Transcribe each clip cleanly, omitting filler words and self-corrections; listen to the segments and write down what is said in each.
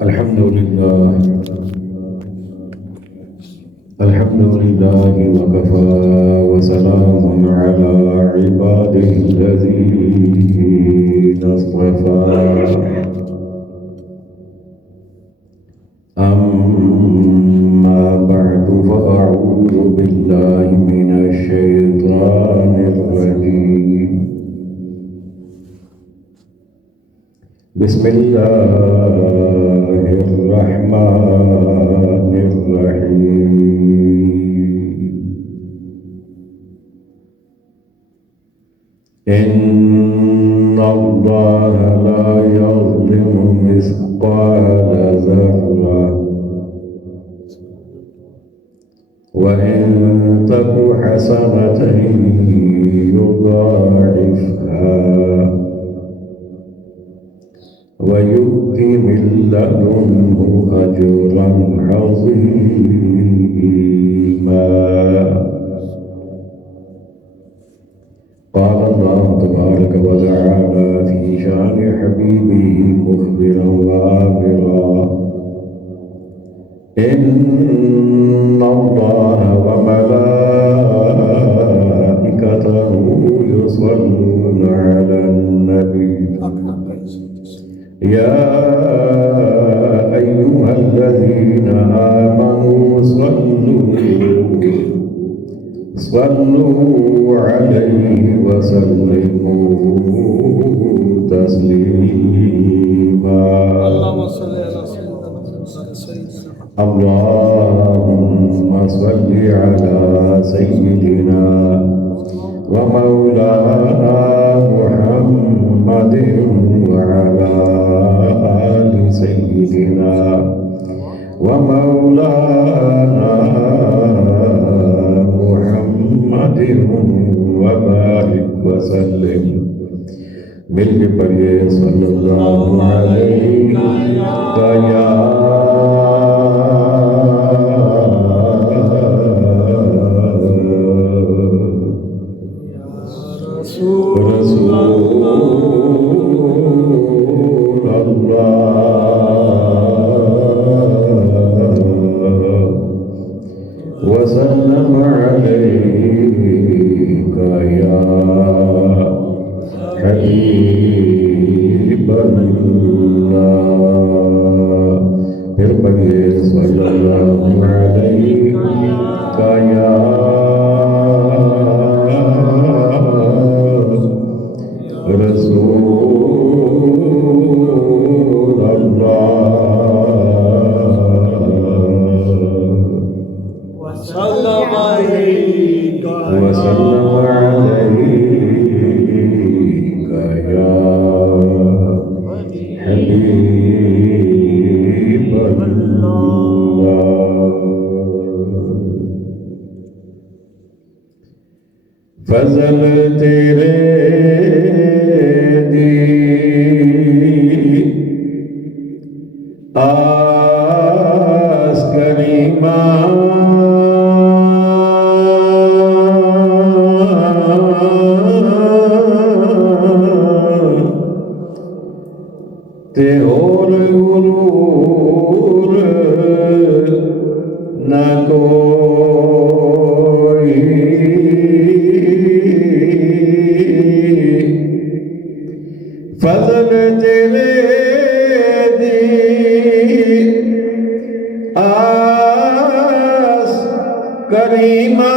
الحمد لله وكفى وسلام على عباده الذين اصطفى أما بعد فأعوذ بالله من الشيطان الرجيم بسم الله الرحمن الرحيم إن الله لا يظلم مثقال ذرة وإن تك حسنة يضاعفها ويؤتي من لدنه أجرا عظيما قال الله تبارك وتعالى في شان حبيبه مخبرا وآمرا إن الله وملائكته يصلون على النبي يا أيها الذين آمنوا صلوا عليه وسلموا تسليما اللهم صل على سيدنا ومولانا محمد وعلى آل سيدنا ومولانا محمد وبارك وسلم بالجبر صلى الله عليه وسلم وسلم عليك يا حبيب الله پھر پڑھیے صلی اللہ علیہ یا رسول اللہ وسلم عليك يا حبيب الله فضل تیرے دی آس کریمہ تے اور غرور نہ کوئی فضل تیرے دی آس کریمہ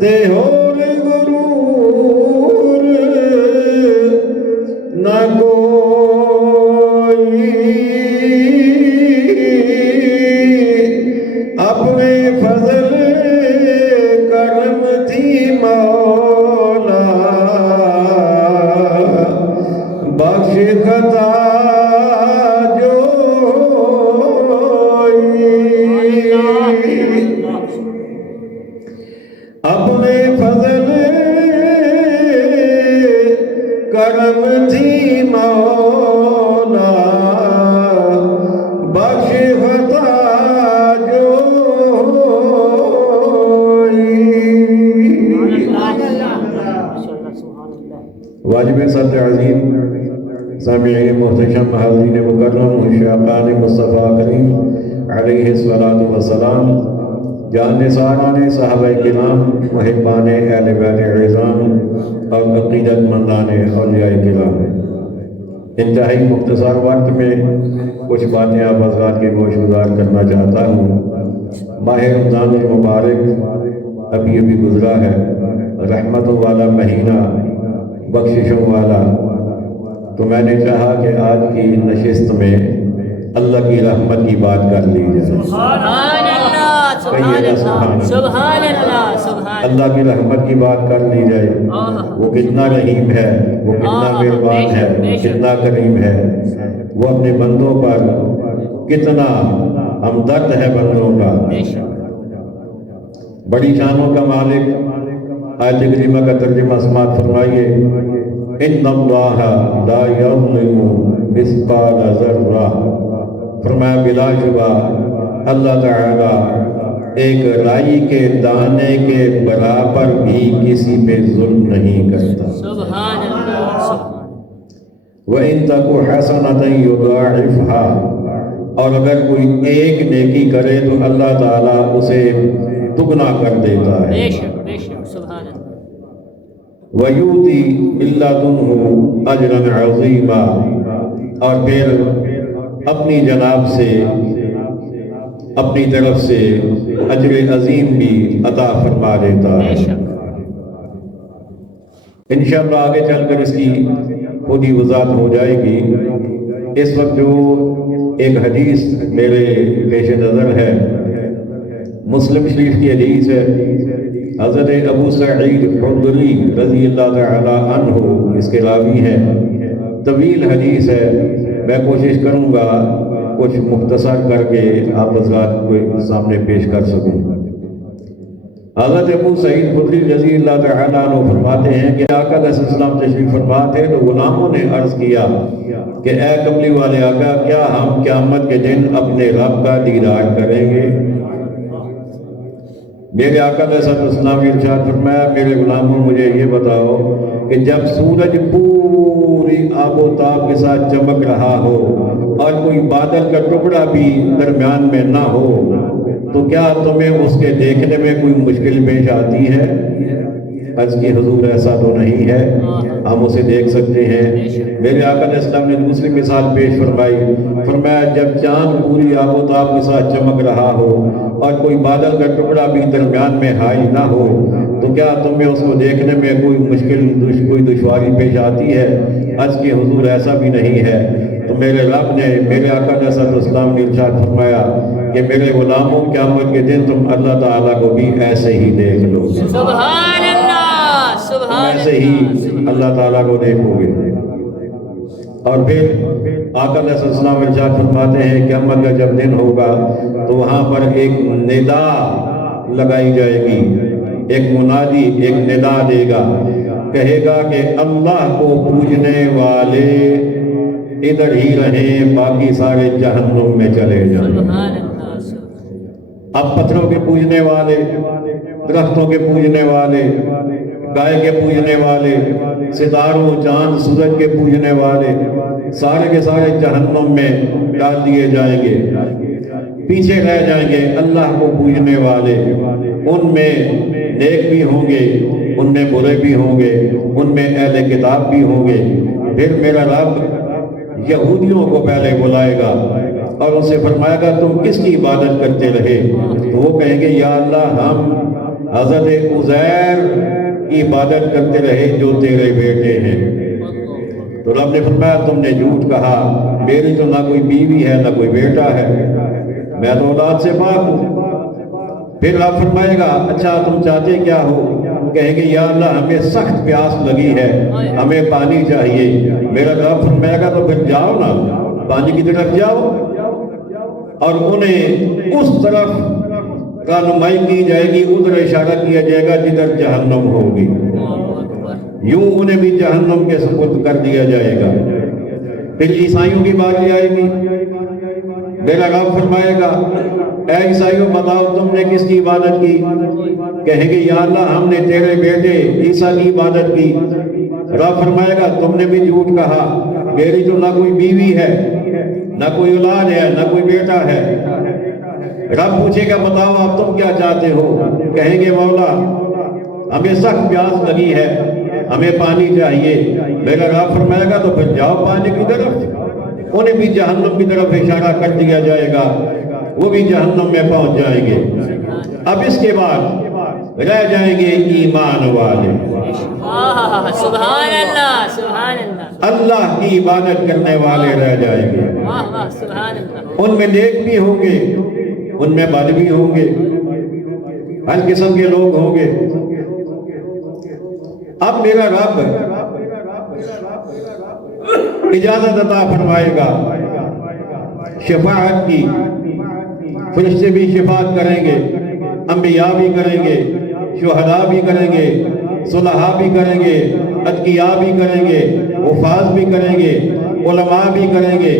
تے اور غرور نہ کوئی اپنے فضل کرم تھی مولا بخش خطا اپنے فضل واجب سطح عظیم سامعین محتشم حاضرین مکرم مشاقان مصطفیٰ کریم علیہ الصلوۃ والسلام، جان نثاران صحابہ کرام، محبان اہل بیت اعظام اور عقیدت مندان اولیاء کرام، انتہائی مختصر وقت میں کچھ باتیں آپ حضرات کے گوش گزار کرنا چاہتا ہوں۔ ماہ رمضان المبارک ابھی گزرا ہے، رحمتوں والا مہینہ، بخششوں والا، تو میں نے چاہا کہ آج کی نشست میں اللہ کی رحمت کی بات کر لی جائے۔ سبحان اللہ، سبحان اللہ، اللہ کی رحمت کی بات کر لی جائے۔ وہ کتنا رحیم ہے، وہ کتنا مہربان ہے، کتنا کریم ہے، وہ اپنے بندوں پر کتنا ہمدرد ہے بندوں کا، بڑی شانوں کا مالک۔ آیت کریمہ کا ترجمہ سماعت فرمائیے، ان اللہ لا یظلم مثقال ذرہ، فرمایا بلا شبہ اللہ تعالی ایک رائی کے دانے کے برابر بھی کسی پہ ظلم نہیں کرتا۔ سبحان اللہ، وَإِن تَكُ حَسَنَةً يُضَاعِفْهَا، اور اگر کوئی ایک نیکی کرے تو اللہ تعالیٰ اسے دگنا کر دیتا ہے۔ بے شک بے شک، سبحان اللہ۔ وَيُؤْتِي مِن لَّدُنْهُ أَجْرًا عَظِيمًا، اور پھر اپنی جناب سے، اپنی طرف سے اجر عظیم بھی عطا فرما دیتا ہے۔ انشاءاللہ آگے چل کر اس کی خود ہی وضاحت ہو جائے گی۔ اس وقت جو ایک حدیث میرے پیش نظر ہے، مسلم شریف کی حدیث ہے، حضرت ابو سعید خدری رضی اللہ تعالی عنہ اس کے راوی ہیں۔ طویل حدیث ہے، میں کوشش کروں گا کچھ مختصر کر کے آپ حضرات کو سامنے پیش کر سکوں۔ حضرت ابو سعید خدری رضی اللہ تعالی عنہ فرماتے ہیں کہ آقا علیہ السلام تشریف فرما تھے تو غلاموں نے عرض کیا کہ اے کملی والے آقا، کیا ہم قیامت کے دن اپنے رب کا دیدار کریں گے؟ میرے آقا علیہ السلام نے ارشاد فرمایا، میرے غلاموں مجھے یہ بتاؤ کہ جب سورج پوری آب و تاب کے ساتھ چمک رہا ہو اور کوئی بادل کا ٹکڑا بھی درمیان میں نہ ہو تو کیا تمہیں اس کے دیکھنے میں کوئی مشکل پیش آتی ہے؟ عرض کی حضور ایسا تو نہیں ہے، ہم اسے دیکھ سکتے ہیں۔ میرے آقا علیہ السلام نے دوسری مثال پیش فرمائی، فرمایا جب چاند پوری آب و تاب کے ساتھ چمک رہا ہو اور کوئی بادل کا ٹکڑا بھی درمیان میں حائل نہ ہو تو کیا تمہیں اس کو دیکھنے میں کوئی مشکل کوئی دشواری پیش آتی ہے؟ عرض کی حضور ایسا بھی نہیں ہے۔ تو میرے رب نے، میرے آقا علیہ السلام نے ارشاد فرمایا کہ میرے غلاموں قیامت کے دن تم اللہ تعالیٰ کو بھی ایسے ہی دیکھ لو، سبحان اللہ، سبحان ایسے ہی اللہ تعالیٰ کو دیکھو گے۔ اور پھر آقا علیہ السلام ارشاد فرماتے ہیں قیامت کا جب دن ہوگا تو وہاں پر ایک ندا لگائی جائے گی، ایک منادی ایک ندا دے گا، کہے گا کہ اللہ کو پوجنے والے ادھر ہی رہیں، باقی سارے جہنم میں چلے جائیں۔ اب پتھروں کے پوجنے والے، درختوں کے پوجنے والے، گائے کے پوجنے والے، ستاروں چاند سورج کے پوجنے والے سارے کے سارے جہنم میں ڈال دیے جائیں گے۔ پیچھے رہ جائیں گے اللہ کو پوجنے والے، ان میں نیک بھی ہوں گے، ان میں برے بھی ہوں گے، ان میں اہل کتاب بھی ہوں گے۔ پھر میرا رب یہودیوں کو پہلے بلائے گا اور ان سے فرمائے گا تم کس کی عبادت کرتے رہے؟ تو وہ کہیں گے یا اللہ ہم حضرت عزیر کی عبادت کرتے رہے جو تیرے بیٹے ہیں۔ تو رب نے فرمایا تم نے جھوٹ کہا، میری تو نہ کوئی بیوی ہے نہ کوئی بیٹا ہے، میں تو اولاد سے پاک ہوں۔ پھر رب فرمائے گا اچھا تم چاہتے کیا ہو؟ کہیں گے یا اللہ ہمیں سخت پیاس لگی ہے، ہمیں پانی چاہیے۔ میرا رب فرمائے گا تو پھر جاؤ نا، پانی کی طرف جاؤ، اور انہیں اس طرف رہنمائی کی جائے گی، ادھر اشارہ کیا جائے گا جدھر جہنم ہوگی، یوں انہیں بھی جہنم کے سپرد کر دیا جائے گا۔ پھر عیسائیوں کی باری آئے گی، میرا رب فرمائے گا اے عیسائیوں بتاؤ تم نے کس کی عبادت کی؟ کہیں گے یا اللہ ہم نے تیرے بیٹے عیسیٰ کی عبادت کی۔ رب فرمائے گا تم نے بھی جھوٹ کہا، میری تو نہ کوئی بیوی ہے، نہ کوئی اولاد ہے، نہ کوئی بیٹا ہے۔ رب پوچھے گا بتاؤ اب تم کیا چاہتے ہو؟ کہیں گے مولا ہمیں سخت پیاس لگی ہے، ہمیں پانی چاہیے۔ میرا رب فرمائے گا تو پھر جاؤ پانی کی طرف۔ انہیں بھی جہنم کی طرف اشارہ کر دیا جائے گا، وہ بھی جہنم میں پہنچ جائیں گے۔ اب اس کے بعد رہ جائیں گے ایمان والے، سبحان اللہ سبحان اللہ اللہ کی عبادت کرنے والے رہ جائیں گے۔ واہ واہ سبحان اللہ ان میں نیک بھی ہوں گے، ان میں بد بھی ہوں گے، ہر قسم کے لوگ ہوں گے۔ اب میرا رب اجازت عطا فرمائے گا شفاعت کی، فرشتے بھی شفاعت کریں گے، انبیاء بھی کریں گے، شہداء بھی کریں گے، صلحاء بھی کریں گے، اتقیاء بھی کریں گے، حفاظ بھی کریں گے، علماء بھی کریں گے۔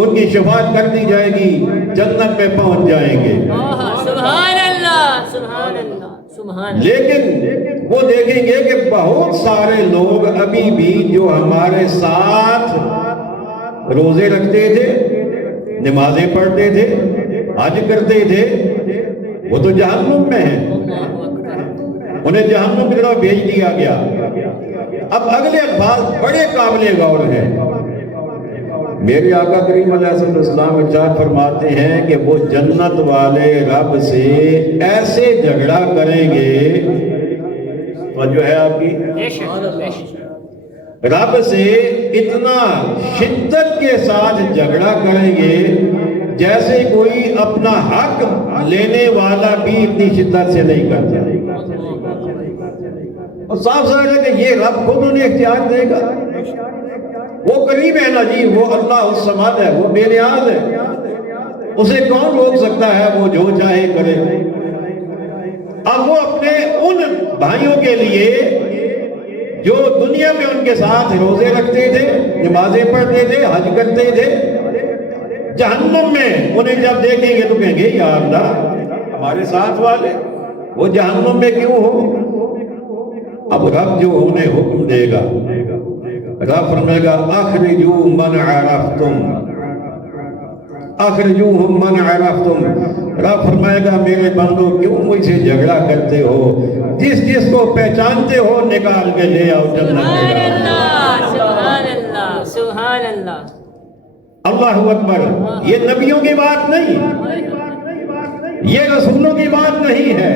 ان کی شفاعت کر دی جائے گی، جنت میں پہنچ جائیں گے۔ سبحان اللہ سبحان اللہ سبحان اللہ۔ لیکن وہ دیکھیں گے کہ بہت سارے لوگ ابھی بھی جو ہمارے ساتھ روزے رکھتے تھے، نمازیں پڑھتے تھے، حج کرتے تھے، وہ تو جہنم میں ہیں، انہیں جہنم کی طرف بھیج دیا گیا۔ اب اگلے الفاظ بڑے قابل غور ہیں۔ میرے آقا کریم علیہ السلام ارشاد فرماتے ہیں کہ وہ جنت والے رب سے ایسے جھگڑا کریں گے، جو ہے آپ کی رب سے اتنا شدت کے ساتھ جھگڑا کریں گے جیسے کوئی اپنا حق لینے والا بھی اتنی شدت سے نہیں کرتا۔ اور صاف ظاہر ہے کہ یہ رب خود انہیں اختیار دے گا۔ وہ قریب ہے نا جی، وہ اللہ الصمد ہے، وہ بے نیاز ہے، اسے کون روک سکتا ہے، وہ جو چاہے کرے۔ اب وہ اپنے ان بھائیوں کے لیے جو دنیا میں ان کے ساتھ روزے رکھتے تھے، نمازیں پڑھتے تھے، حج کرتے تھے، جہنم میں انہیں جب دیکھیں گے تو کہیں گے یا اللہ ہمارے ساتھ والے وہ جہنم میں کیوں ہو؟ اب رب جو انہیں حکم دے گا، رب فرمائے گا اخرجوا من عرفتم، اخرجوہم من عرفتم۔ رب فرمائے گا میرے بندو کیوں مجھ سے جھگڑا کرتے ہو؟ جس جس کو پہچانتے ہو نکال کے لے آؤ جنت میں ڈالو۔ سبحان اللہ سبحان اللہ اللہ اکبر۔ یہ نبیوں کی بات نہیں، یہ رسولوں کی بات نہیں ہے،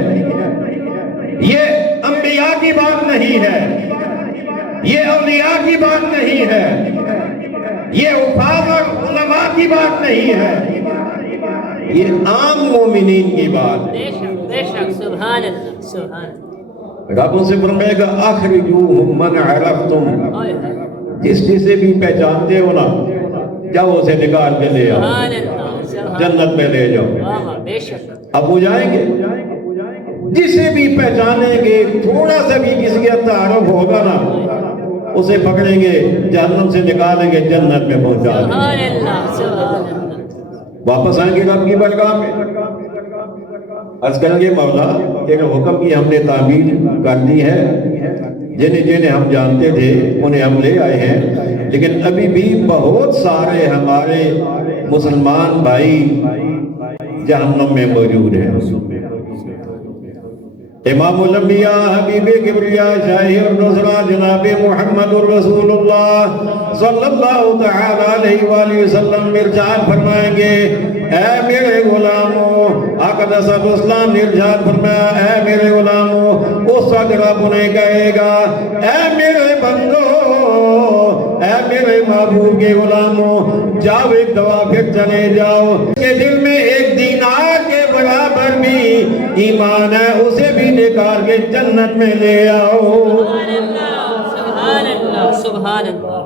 یہ انبیاء کی بات نہیں ہے، یہ اولیاء کی بات نہیں ہے، یہ حفاظ اور علماء کی بات نہیں ہے، یہ عام مومنین کی بات ہے۔ بے شک سبحان اللہ سبحان اللہ۔ رب ان سے فرمائے گا اخرجوہم من عرفتم، جس جسے بھی پہچانتے ہو نا جاؤ اسے نکال کے لے آؤ، سبحان اللہ جنت میں لے جاؤ۔ واہ بے شک اب وہ جائیں گے، جسے بھی پہچانیں گے، تھوڑا سا بھی کسی کا تعارف ہوگا نا اسے پکڑیں گے، جہنم سے نکالیں گے، جنت میں پہنچا دیں گے۔ سبحان اللہ سبحان اللہ۔ واپس آئیں گے رب کی بارگاہ میں، عرض کریں گے مولا تیرے حکم کی ہم نے تعمیل کر دی ہے، جنہیں ہم جانتے تھے انہیں ہم لے آئے ہیں، لیکن ابھی بھی بہت سارے ہمارے مسلمان بھائی جہنم میں موجود ہیں۔ امام الانبیاء حبیب کبریاء شاہ الرسول جناب محمد الرسول اللہ صلی اللہ تعالی علیہ وآلہ وسلم ارشاد فرمائیں گے اے میرے غلاموں، اقدس اسلام نے ارشاد فرمایا اے میرے غلاموں، اس وقت رب انہیں کہے گا اے میرے بندو، اے میرے محبوب کے غلاموں، جاؤ ایک دوا پھر چلے جاؤ کہ دل میں ایک دینار کے برابر بھی ایمان ہے، اسے بھی نکال کے جنت میں لے آؤ۔ سبحان اللہ سبحان اللہ۔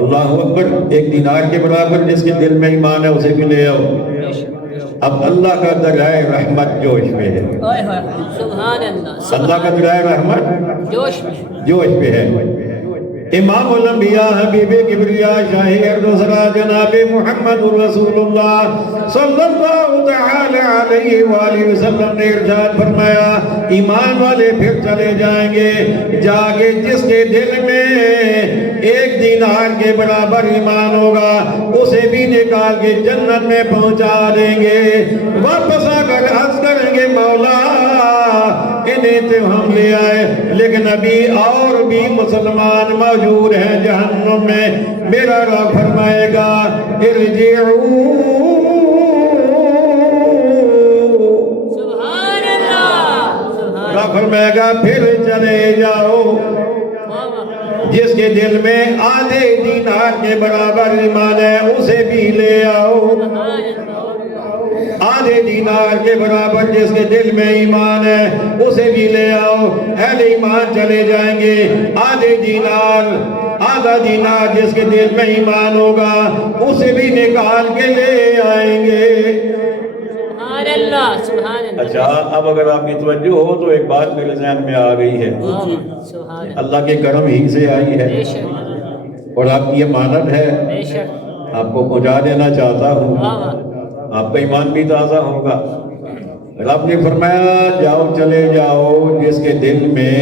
اللہ اکبر۔ ایک دینار کے برابر جس کے دل میں ایمان ہے اسے بھی لے آؤ۔ اب اللہ کا دریائے رحمت جوش میں ہے، سبحان اللہ اللہ کا دریائے رحمت جوش میں جوش پہ ہے۔ امام الانبیاء حبیب کبریا شاہ اردسرا جناب محمد رسول اللہ صلی اللہ تعالی علیہ وآلہ وسلم نے ارشاد فرمایا ایمان والے پھر چلے جائیں گے جا کے جس کے دل میں 1 دینار کے برابر ایمان ہوگا اسے بھی نکال کے جنت میں پہنچا دیں گے. واپس آ کر عرض کریں گے مولا انہیں تو ہم لے آئے لیکن ابھی اور بھی مسلمان موجود ہیں جہنم میں. میرا رب فرمائے گا ارجعوا سبحان اللہ رب فرمائے گا پھر چلے جاؤ جس کے دل میں آدھے دینار کے برابر ایمان ہے اسے بھی لے آؤ. آدھے دینار کے برابر جس کے دل میں ایمان ہے اسے بھی لے آؤ. اہل ایمان چلے جائیں گے آدھا دینار جس کے دل میں ایمان ہوگا اسے بھی نکال کے لے آئیں گے. سبحان اللہ سبحان اللہ. اچھا اب اگر آپ کی توجہ ہو تو ایک بات میرے ذہن میں آ گئی ہے سبحان اللہ کے کرم ہی سے آئی ہے بے شک اور آپ کی یہ مانت ہے بے شک آپ کو پہنچا دینا چاہتا ہوں. آپ کا ایمان بھی تازہ ہوگا. رب نے فرمایا جاؤ چلے جاؤ جس کے دل میں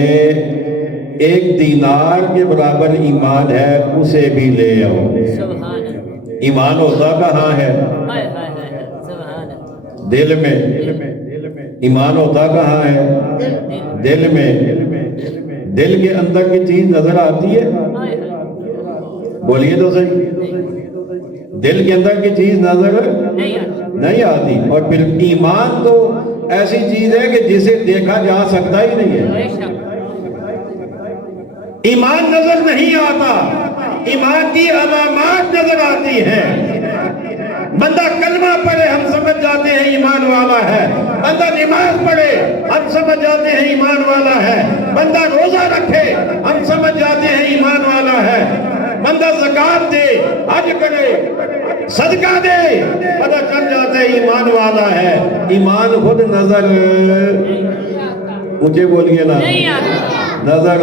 1 دینار کے برابر ایمان ہے اسے بھی لے آؤ. سبحان اللہ. ایمان ہوتا کہاں ہے؟ ہائے ہائے ہائے سبحان اللہ. دل میں. ایمان ہوتا کہاں ہے؟ دل میں. دل کے اندر کی چیز نظر آتی ہے؟ ہائے ہائے بولیے تو صحیح. دل کے اندر کی چیز نظر نہیں آتی. اور پھر ایمان تو ایسی چیز ہے کہ جسے دیکھا جا سکتا ہی نہیں ہے. بے شک ایمان نظر نہیں آتا ایمان کی علامات نظر آتی ہیں. بندہ کلمہ پڑھے ہم سمجھ جاتے ہیں ایمان والا ہے. بندہ نماز پڑھے ہم سمجھ جاتے ہیں ایمان والا ہے. بندہ روزہ رکھے ہم سمجھ جاتے ہیں ایمان والا ہے. بندہ زکوٰۃ دے حج کرے صدقہ دے پتہ چل جاتا ہے ایمان والا ہے. ایمان خود نظر مجھے بولیے نا نظر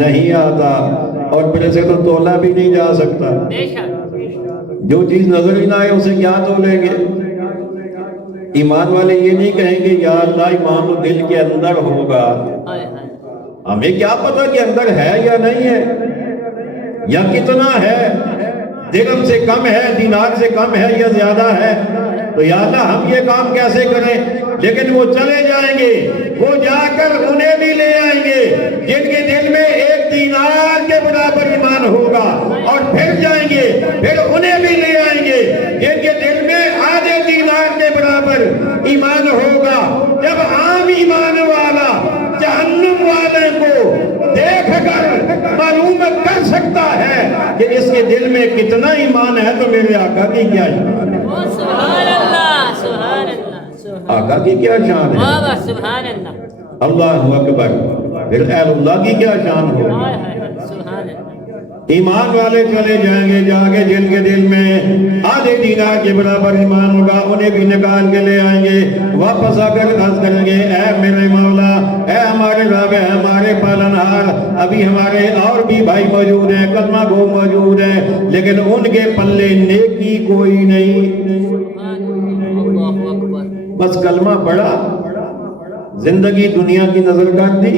نہیں آتا اور پھر سے تو تولا بھی نہیں جا سکتا. بے شک جو چیز نظر ہی نہ آئے اسے کیا تولیں گے. ایمان والے یہ نہیں کہیں گے یا اللہ ایمان تو دل کے اندر ہوگا. ہمیں کیا پتا کہ اندر ہے یا نہیں ہے یا کتنا ہے. درہم سے کم ہے دینار سے کم ہے یا زیادہ ہے تو یا اللہ ہم یہ کام کیسے کریں. لیکن وہ چلے جائیں گے وہ جا کر انہیں بھی لے آئیں گے جن کے دل میں 1 دینار کے برابر ایمان ہوگا اور پھر جائیں گے پھر انہیں بھی لے آئیں گے جن کے دل میں آدھے دینار کے برابر ایمان ہوگا. جب عام ایمان والا جہنم والے کو دیکھ کر معلوم کر سکتا ہے کہ اس کے دل میں کتنا ایمان ہے تو میرے آقا کی کیا شان ہے. سبحان اللہ سبحان اللہ. آقا کی کیا شان ہے. سبحان اللہ. اللہ اکبر. پھر اہل اللہ کی کیا شان ہو. سبحان اللہ. ایمان والے چلے جائیں گے جا کے جن کے دل میں آدھے دینار کے برابر ایمان ہوگا انہیں بھی نکال کے لے آئیں گے. واپس آ کر عرض کریں گے اے میرے مولا اے ہمارے رب اے ہمارے پالنہار ابھی ہمارے اور بھی بھائی موجود ہیں کلمہ گو موجود ہیں لیکن ان کے پلے نیکی کوئی نہیں. اللہ اکبر. بس کلمہ پڑھا زندگی دنیا کی نظر کر دی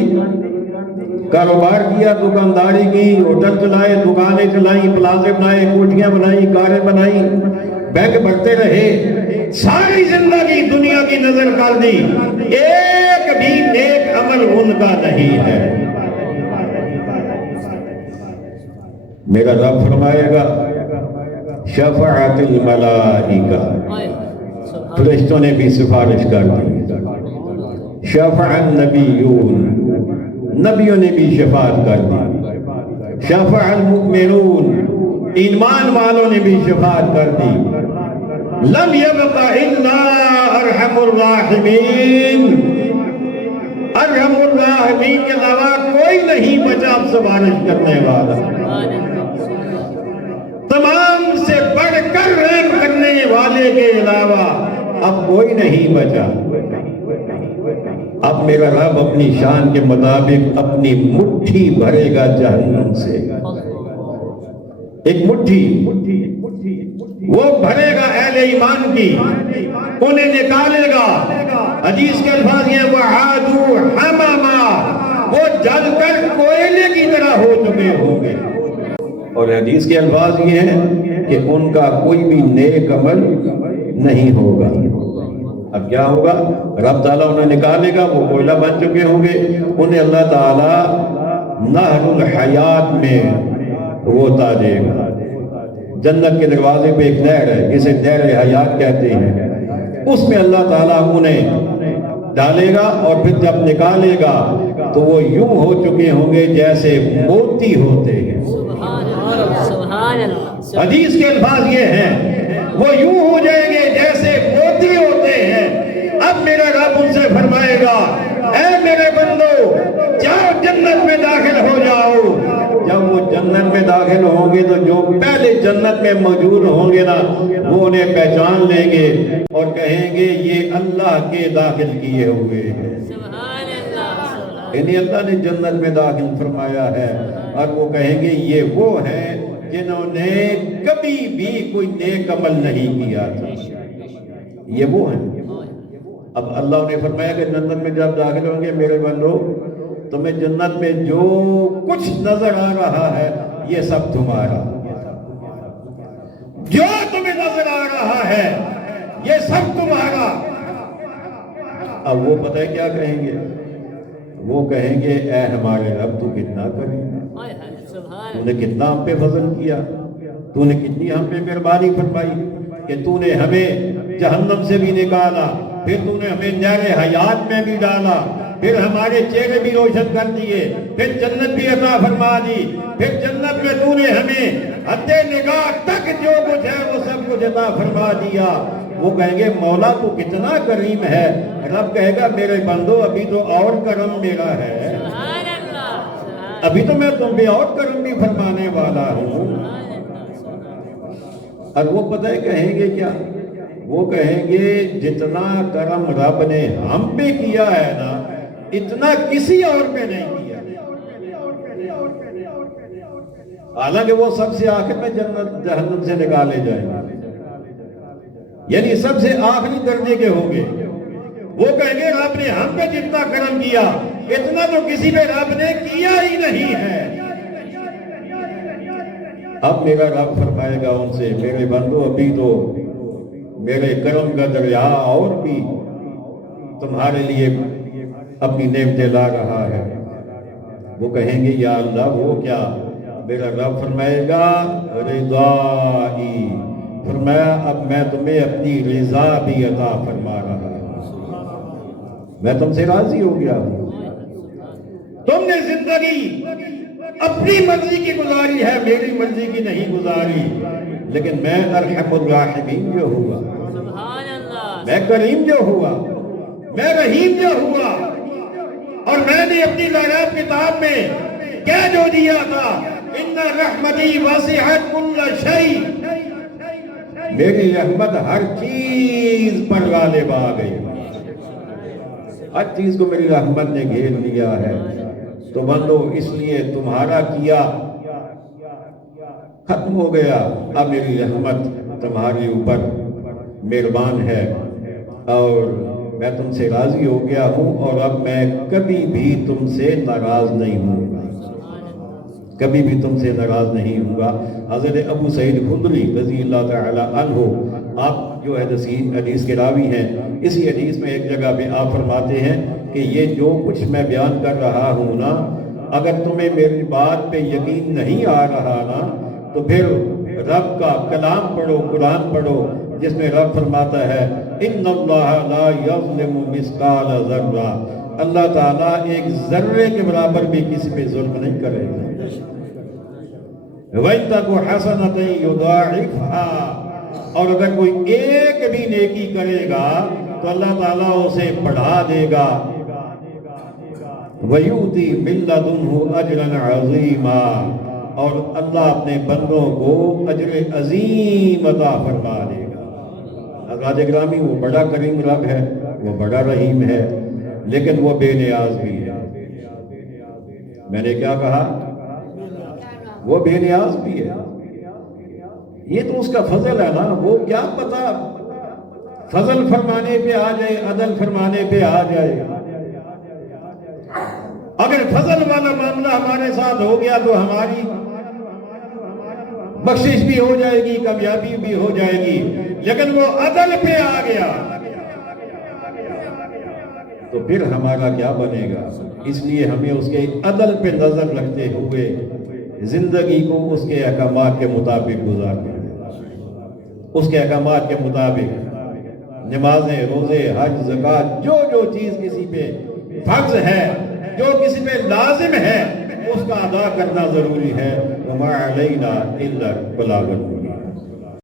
کاروبار کیا دکانداری کی ہوٹل چلائے دکانیں چلائیں پلازے بنائے کوٹھیاں بنائیں کاریں بنائیں بینک بھرتے رہے ساری زندگی دنیا کی نظر کر دی ایک بھی نیک عمل ان کا نہیں ہے. میرا رب فرمائے گا شفاعت الملائکہ فرشتوں نے بھی سفارش کر دی. شفع النبیون نبیوں نے بھی شفاعت کر دی. شفع المؤمنون ایمان والوں نے بھی شفاعت کر دی. لم یبق الا ارحم الراحمین ارحم الراحمین کے علاوہ کوئی نہیں بچا اب سفارش کرنے والا. تمام سے بڑھ کر رحم کرنے والے کے علاوہ اب کوئی نہیں بچا. اب میرا رب اپنی شان کے مطابق اپنی مٹھی بھرے گا جہنم سے، ایک مٹھی وہ بھرے گا اہل ایمان کی، انہیں نکالے گا۔ حدیث کے الفاظ یہ وَعَادُوا حَمَمًا، وہ جل کر کوئلے کی طرح ہو چکے ہوں گے۔ اور حدیث کے الفاظ یہ ہیں کہ ان کا کوئی بھی نیک عمل نہیں ہوگا۔ اب کیا ہوگا؟ رب تعالیٰ انہیں نکالے گا، وہ کوئلہ بن چکے ہوں گے، انہیں اللہ تعالیٰ نہر الحیات میں وہ اتارے گا۔ جنت کے دروازے پہ ایک نہر ہے جسے نہر حیات کہتے ہیں، اس میں اللہ تعالیٰ انہیں ڈالے گا، اور پھر جب نکالے گا تو وہ یوں ہو چکے ہوں گے جیسے موتی ہوتے ہیں۔ سبحان اللہ۔ حدیث کے الفاظ یہ ہیں وہ یوں ہو جائیں گے جیسے موتی ہوتے ہیں۔ اب میرا رب ان سے فرمائے گا اے میرے بندو جاؤ جنت میں داخل ہو جاؤ۔ جب وہ جنت میں داخل ہوں گے تو جو پہلے جنت میں موجود ہوں گے نا وہ انہیں پہچان لیں گے اور کہیں گے یہ اللہ کے داخل کیے ہوئے ہیں، سبحان اللہ۔ یعنی اللہ نے جنت میں داخل فرمایا ہے، اور وہ کہیں گے یہ وہ ہیں جنہوں نے کبھی بھی کوئی نیک عمل نہیں کیا تھا، یہ وہ ہیں۔ اب اللہ نے فرمایا کہ جنت میں جب داخل ہوں گے میرے بندو تمہیں جنت میں جو کچھ نظر آ رہا ہے یہ سب تمہارا، جو تمہیں نظر آ رہا ہے یہ سب تمہارا۔ اب وہ پتہ ہے کیا کہیں گے؟ وہ کہیں گے اے ہمارے رب تو کتنا کریم ہے، تو نے کتنا ہم پہ فضل کیا، تو نے کتنی ہم پہ مہربانی فرمائی کہ تو نے ہمیں جہنم سے بھی نکالا، پھر تو نے ہمیں نہر حیات میں بھی ڈالا، پھر ہمارے چہرے بھی روشن کر دیے، پھر جنت بھی عطا فرما دی، پھر جنت میں تو نے ہمیں حد نگاہ تک جو کچھ ہے وہ سب کچھ عطا فرما دیا۔ وہ کہیں گے مولا تو کتنا کریم ہے۔ رب کہے گا میرے بندو ابھی تو اور کرم میرا ہے، ابھی تو میں تم پہ اور کرم بھی فرمانے والا ہوں۔ اور وہ پتہ ہے کہیں گے کیا؟ وہ کہیں گے جتنا کرم رب نے ہم پہ کیا ہے نا اتنا کسی اور پہ نہیں کیا۔ حالانکہ وہ سب سے آخر میں جنت جہنم سے نکالے جائیں گے، یعنی سب سے آخری درجے کے ہوں گے۔ وہ کہیں گے رب نے ہم پہ جتنا کرم کیا اتنا تو کسی پہ رب نے کیا ہی نہیں ہے۔ اب میرا رب فرمائے گا ان سے میرے بندو ابھی تو میرے کرم کا دریا اور بھی تمہارے لیے اپنی نعمتیں لا رہا ہے۔ وہ کہیں گے یا اللہ وہ کیا؟ میرا رب فرمائے گا رضائی، فرمایا اب میں تمہیں اپنی رضا بھی عطا فرما رہا ہوں، میں تم سے راضی ہو گیا ہوں۔ تم نے زندگی اپنی مرضی کی گزاری ہے، میری مرضی کی نہیں گزاری، لیکن میں ارحم الراحمین جو ہوا، میں کریم جو ہوا، میں رحیم جو ہوا، اور میں نے اپنی لائحہ کتاب میں کہہ جو دیا تھا ان رحمتی وسعت کل شیء، میری رحمت ہر چیز پر غالب آ گئی، ہر چیز کو میری رحمت نے گھیر لیا ہے۔ تو بندو اس لیے تمہارا کیا ختم ہو گیا، اب میری رحمت تمہارے اوپر مہربان ہے اور میں تم سے راضی ہو گیا ہوں، اور اب میں کبھی بھی تم سے ناراض نہیں ہوں گا، کبھی بھی تم سے ناراض نہیں ہوں گا۔ حضرت ابو سعید خدری رضی اللہ تعالی عنہ آپ جو ہے حدیث کے راوی ہیں، اسی حدیث میں ایک جگہ پہ آپ فرماتے ہیں کہ یہ جو کچھ میں بیان کر رہا ہوں نا اگر تمہیں میری بات پہ یقین نہیں آ رہا نا تو پھر رب کا کلام پڑھو، قرآن پڑھو، جس میں رب فرماتا ہے ان اللہ لا یظلم مثقال ذرہ، اللہ تعالیٰ ایک ذرے کے برابر بھی کسی پہ ظلم نہیں کرے گا۔ وَإِن تَكُ حَسَنَةً يُضَاعِفْهَا، اور اگر کوئی ایک بھی نیکی کرے گا تو اللہ تعالیٰ اسے بڑھا دے گا۔ وَيُؤْتِ مِن لَّدُنْهُ أَجْرًا عَظِيمًا، اور اللہ اپنے بندوں کو اجر عظیم عطا فرما دے گا۔ حضرات گرامی وہ بڑا کریم رب ہے، وہ بڑا رحیم ہے، لیکن وہ بے نیاز بھی ہے. میں نے کیا کہا؟ وہ بے نیاز بھی ہے. یہ تو اس کا فضل ہے نا. وہ کیا پتا فضل فرمانے پہ آ جائے، عدل فرمانے پہ آ جائے. اگر فضل والا معاملہ ہمارے ساتھ ہو گیا تو ہماری بخشش بھی ہو جائے گی، کامیابی بھی ہو جائے گی. لیکن وہ عدل پہ آ گیا تو پھر ہمارا کیا بنے گا؟ اس لیے ہمیں اس کے عدل پہ نظر رکھتے ہوئے زندگی کو اس کے احکامات کے مطابق گزارنا ہے. اس کے احکامات کے مطابق نمازیں، روزے، حج، زکوٰۃ، جو چیز کسی پہ فرض ہے، جو کسی پہ لازم ہے، اس کا ادا کرنا ضروری ہے. وَمَا عَلَيْنَا إِلَّا الْبَلَاغُ الْمُبِينُ.